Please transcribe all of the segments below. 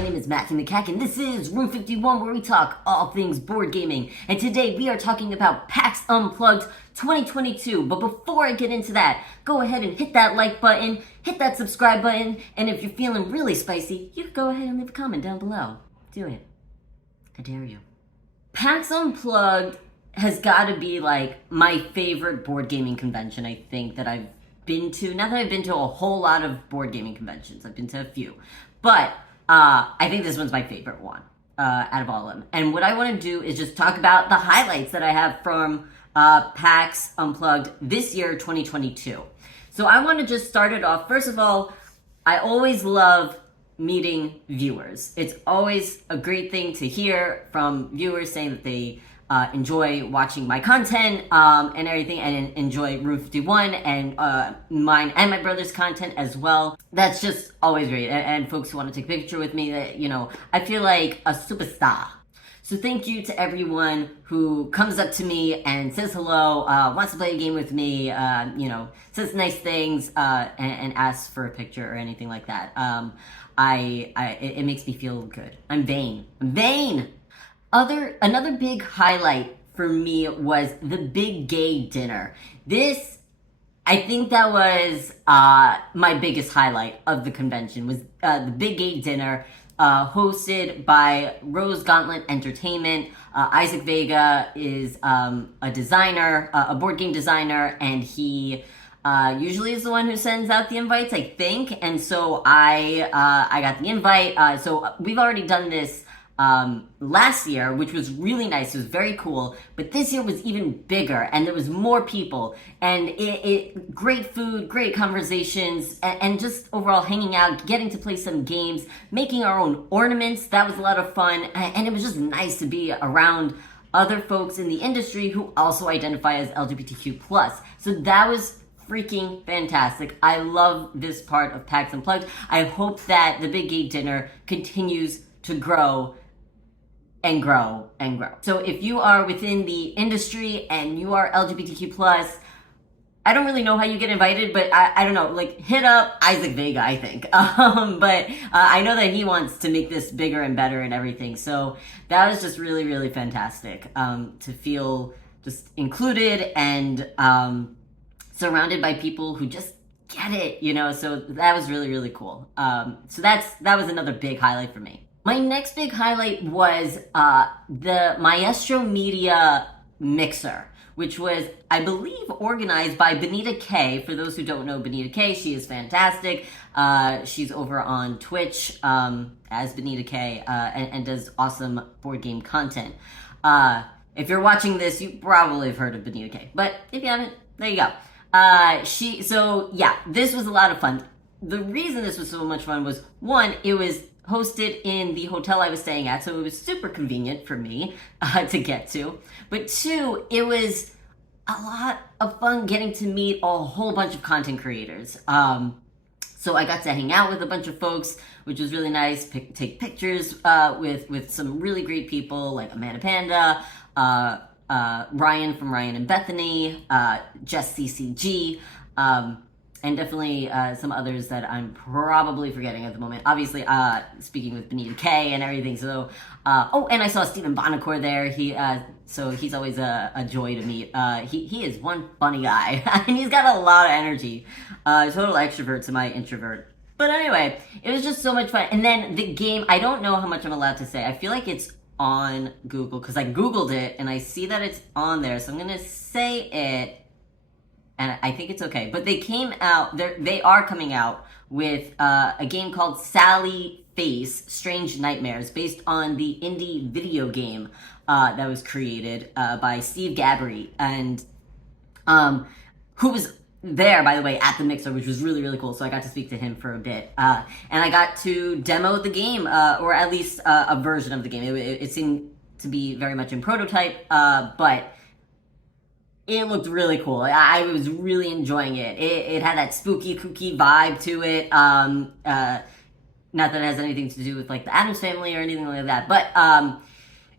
my name is Makak, and this is Room 51, where we talk all things board gaming. And today we are talking about PAX Unplugged 2022. But before I get into that, go ahead and hit that like button, hit that subscribe button, and if you're feeling really spicy, you can go ahead and leave a comment down below. Do it. I dare you. PAX Unplugged has got to be like my favorite board gaming convention, I think, that I've been to. Not that I've been to a whole lot of board gaming conventions. I've been to a few. But I think this one's my favorite one out of all of them. And what I want to do is just talk about the highlights that I have from PAX Unplugged this year, 2022. So I want to just start it off. First of all, I always love meeting viewers. It's always a great thing to hear from viewers saying that they enjoy watching my content and everything, and enjoy Room 51 and mine and my brother's content as well. That's just always great. And folks who want to take a picture with me, that, you know, I feel like a superstar. So thank you to everyone who comes up to me and says hello, wants to play a game with me, you know, says nice things, and asks for a picture or anything like that. It makes me feel good. I'm vain. Another big highlight for me was the big gay dinner. I think that was my biggest highlight of the convention, was the big gay dinner hosted by Rose Gauntlet Entertainment. Isaac Vega is a designer, a board game designer, and he usually is the one who sends out the invites, I think. And so I got the invite. So we've already done this last year, which was really nice. It was very cool. But this year was even bigger, and there was more people, and great food, great conversations, and just overall hanging out, getting to play some games, making our own ornaments. That was a lot of fun, and it was just nice to be around other folks in the industry who also identify as LGBTQ+. So that was freaking fantastic. I love this part of PAX Unplugged. I hope that the Big Gay Dinner continues to grow and grow and grow. So if you are within the industry and you are LGBTQ+, I don't really know how you get invited, but I don't know, like, hit up Isaac Vega, I think. But I know that he wants to make this bigger and better and everything. So that was just really, really fantastic, to feel just included and surrounded by people who just get it, you know. So that was really, really cool. So that was another big highlight for me. My next big highlight was the Maestro Media mixer, which was, I believe, organized by Benita K. For those who don't know Benita K, she is fantastic. She's over on Twitch as Benita K, and does awesome board game content. If you're watching this, you probably have heard of Benita K. But if you haven't, there you go. This was a lot of fun. The reason this was so much fun was, one, it was hosted in the hotel I was staying at, so it was super convenient for me to get to. But two, it was a lot of fun getting to meet a whole bunch of content creators. So I got to hang out with a bunch of folks, which was really nice. Take pictures with some really great people like Amanda Panda, Ryan from Ryan and Bethany, Jess CCG, and definitely some others that I'm probably forgetting at the moment. Obviously, speaking with Benita K and everything. So, and I saw Stephen Bonacore there. So he's always a joy to meet. He is one funny guy, and he's got a lot of energy. Total extrovert to my introvert. But anyway, it was just so much fun. And then the game, I don't know how much I'm allowed to say. I feel like it's on Google, because I Googled it, and I see that it's on there. So I'm going to say it. And I think it's okay. But they are coming out with a game called Sally Face Strange Nightmares, based on the indie video game that was created by Steve Gabry, and who was there, by the way, at the mixer, which was really, really cool. So I got to speak to him for a bit. And I got to demo the game, or at least a version of the game. It seemed to be very much in prototype, but it looked really cool. I was really enjoying it. It had that spooky, kooky vibe to it. Not that it has anything to do with, like, the Addams Family or anything like that, but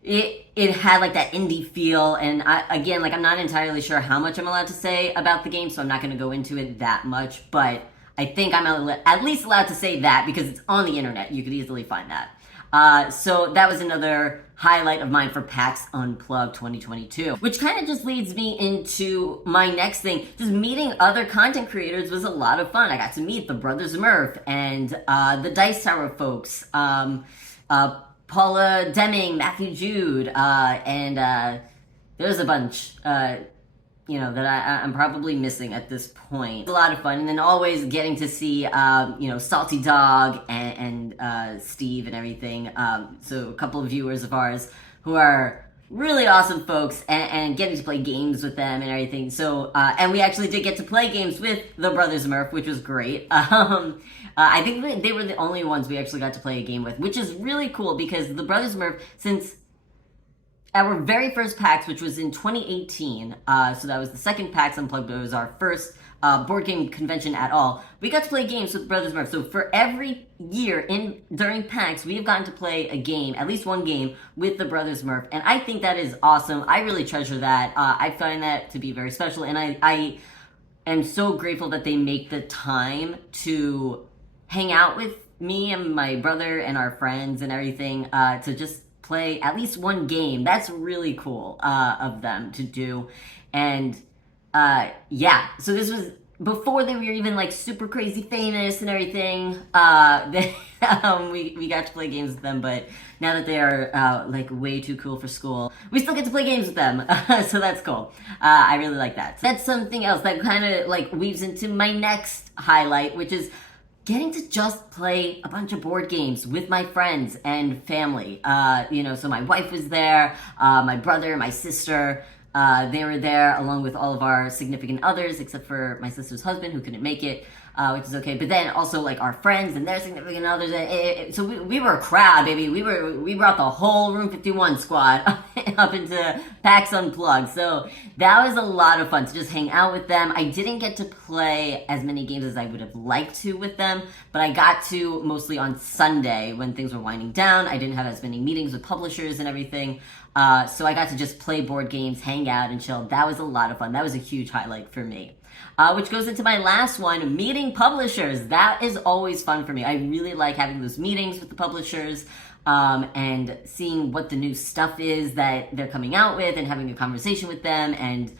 it had, like, that indie feel. And I'm not entirely sure how much I'm allowed to say about the game, so I'm not going to go into it that much. But I think I'm at least allowed to say that because it's on the internet. You could easily find that. So that was another highlight of mine for PAX Unplugged 2022, which kind of just leads me into my next thing. Just meeting other content creators was a lot of fun. I got to meet the Brothers Murph and the Dice Tower folks, Paula Deming, Matthew Jude, and there's a bunch, that I'm probably missing at this point. It's a lot of fun, and then always getting to see, Salty Dog and Steve and everything. So a couple of viewers of ours who are really awesome folks, and getting to play games with them and everything. So, and we actually did get to play games with the Brothers Murph, which was great. I think they were the only ones we actually got to play a game with, which is really cool because the Brothers Murph, since our very first PAX, which was in 2018, so that was the second PAX Unplugged, but it was our first board game convention at all. We got to play games with Brothers Murph. So for every year during PAX, we have gotten to play a game, at least one game, with the Brothers Murph. And I think that is awesome. I really treasure that. I find that to be very special. And I am so grateful that they make the time to hang out with me and my brother and our friends and everything, to just play at least one game. That's really cool of them to do. And so this was before they were even like super crazy famous and everything. We got to play games with them, but now that they are like way too cool for school, we still get to play games with them. So that's cool. I really like that. That's something else that kind of like weaves into my next highlight, which is getting to just play a bunch of board games with my friends and family. So my wife was there, my brother, my sister, they were there along with all of our significant others, except for my sister's husband who couldn't make it, which is okay. But then also like our friends and their significant others. So we were a crowd, baby. We brought the whole Room 51 squad up into PAX Unplugged. So that was a lot of fun to just hang out with them. I didn't get to play as many games as I would have liked to with them, but I got to mostly on Sunday when things were winding down. I didn't have as many meetings with publishers and everything. So I got to just play board games, hang out, and chill. That was a lot of fun. That was a huge highlight for me. Which goes into my last one, meeting publishers. That is always fun for me. I really like having those meetings with the publishers, and seeing what the new stuff is that they're coming out with and having a conversation with them, and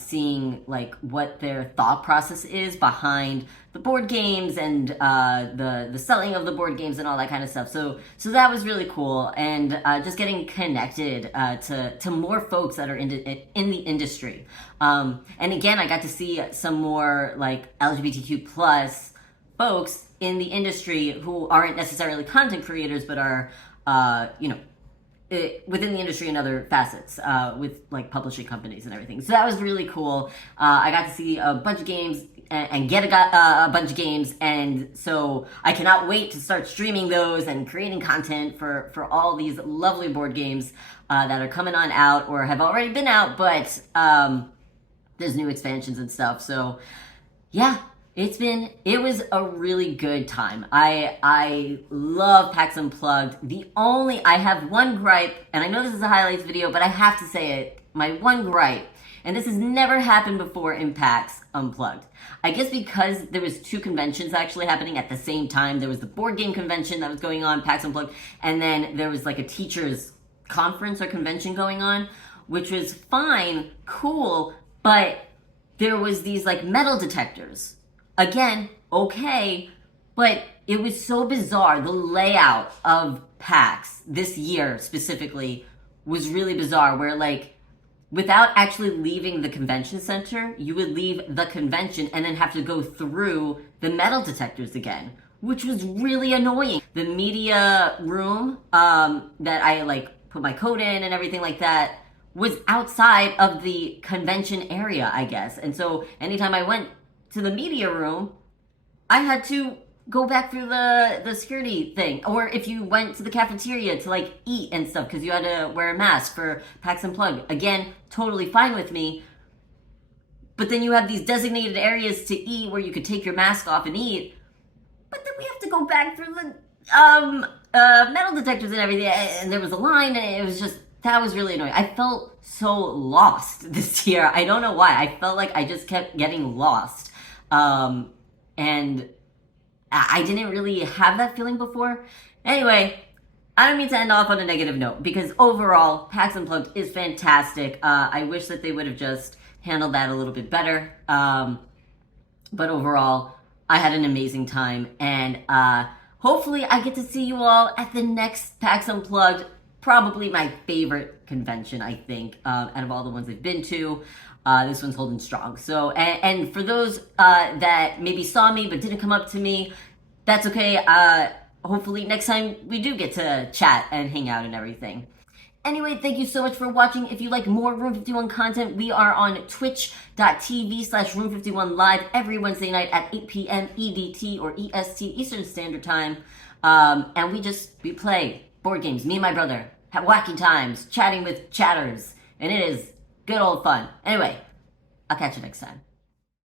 seeing like what their thought process is behind the board games and the selling of the board games and all that kind of stuff. So that was really cool, and just getting connected to more folks that are in the industry. And again, I got to see some more like LGBTQ plus folks in the industry who aren't necessarily content creators, but are within the industry and other facets, with like publishing companies and everything. So that was really cool. I got to see a bunch of games and get a bunch of games, and so I cannot wait to start streaming those and creating content for all these lovely board games that are coming on out or have already been out, but there's new expansions and stuff. So yeah, it was a really good time. I love PAX Unplugged. I have one gripe, and I know this is a highlights video, but I have to say it. My one gripe, and this has never happened before in PAX Unplugged. I guess because there was two conventions actually happening at the same time. There was the board game convention that was going on, PAX Unplugged, and then there was like a teachers conference or convention going on, which was fine, cool, but there was these like metal detectors. Again, okay, but it was so bizarre. The layout of PAX this year specifically was really bizarre, where like without actually leaving the convention center, you would leave the convention and then have to go through the metal detectors again, which was really annoying. The media room that I like put my code in and everything like that was outside of the convention area, I guess. And so anytime I went to the media room, I had to go back through the security thing. Or if you went to the cafeteria to like eat and stuff, because you had to wear a mask for PAX Unplugged. Again, totally fine with me. But then you have these designated areas to eat where you could take your mask off and eat. But then we have to go back through the metal detectors and everything. And there was a line, and it was just, that was really annoying. I felt so lost this year. I don't know why. I felt like I just kept getting lost. And I didn't really have that feeling before. Anyway, I don't mean to end off on a negative note, because overall, PAX Unplugged is fantastic. I wish that they would have just handled that a little bit better. But overall, I had an amazing time, and hopefully I get to see you all at the next PAX Unplugged. Probably my favorite convention, I think, out of all the ones I've been to. This one's holding strong. So, and for those that maybe saw me but didn't come up to me, that's okay. Hopefully next time we do get to chat and hang out and everything. Anyway, thank you so much for watching. If you like more Room 51 content, we are on twitch.tv/Room51 Live every Wednesday night at 8 p.m. EDT or EST, Eastern Standard Time. And we play board games, me and my brother, have wacky times, chatting with chatters, and it is good old fun. Anyway, I'll catch you next time.